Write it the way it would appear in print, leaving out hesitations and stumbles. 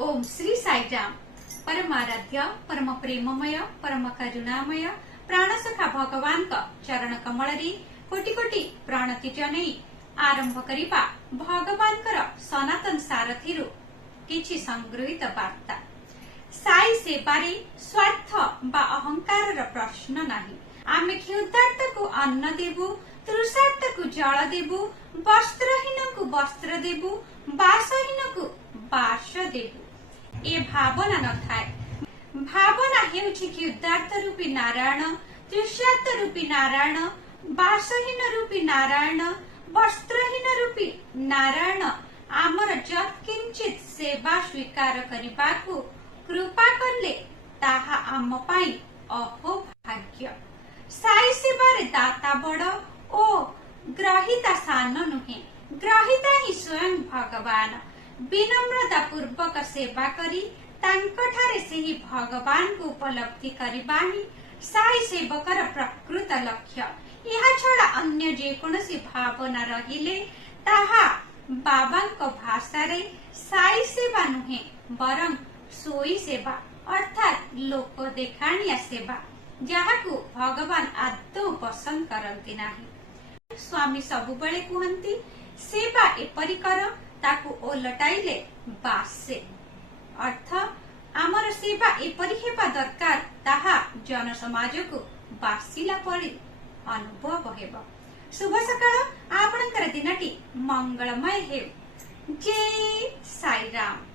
ओम श्री साईराम। परमाराध्य परम प्रेममय परम करुणामय प्राणसखा भगवान चरण कमल कोटि कोटि प्रणति जनै आरंभ करिबा भगवान सनातन सारथी किछि संग्रहित वार्ता। साई सेवारे स्वार्थ बा अहंकार प्रश्न नाही। आमे क्षुधार्त को अन्न देबु, तृषार्त को जल देबु, वस्त्रहीन को वस्त्र देबु, बासहीन को बास देबु। ए भावना न थाए। भावना हेउछि क्षुधार्त रूपी नारायण, तृषार्त रूपी नारायण, बासहीन रूपी नारायण, वस्त्रहीन रूपी नारायण आमर जत्किंचित सेवा स्वीकार करिबाकु कृपा करले ताहा आम पाई अहो भाग्य। साई सेवारे दाता बड़ ओ ग्रहिता सान नुहे, ग्रहिता ही स्वयं भगवान। विनम्रता पूर्वक सेवा करी तांकठारे सेही भगवान को उपलब्धि करिबा ही साई सेवकर प्रकृत लक्ष्य। यह छड़ा अन्य जेकोसी भावना रहिले ताहा बाबांक भाषारे साई सेवा नुहे बरं सोई सेवा अर्थात लोक देखाणिया सेवा, जहाकू भगवान आदौ पसंद करती नाही। स्वामी सबुबेले कहती सेवा एपरि कर ताकू ओलटाइले बासे। अर्थ आमर सेवा एपरि हेबा दरकार ताहा जन समाज को बासिला परि अनुभव हेबो। शुभ सकाळ, आपणकर दिनटी मंगलमय हेउ। जय साईराम।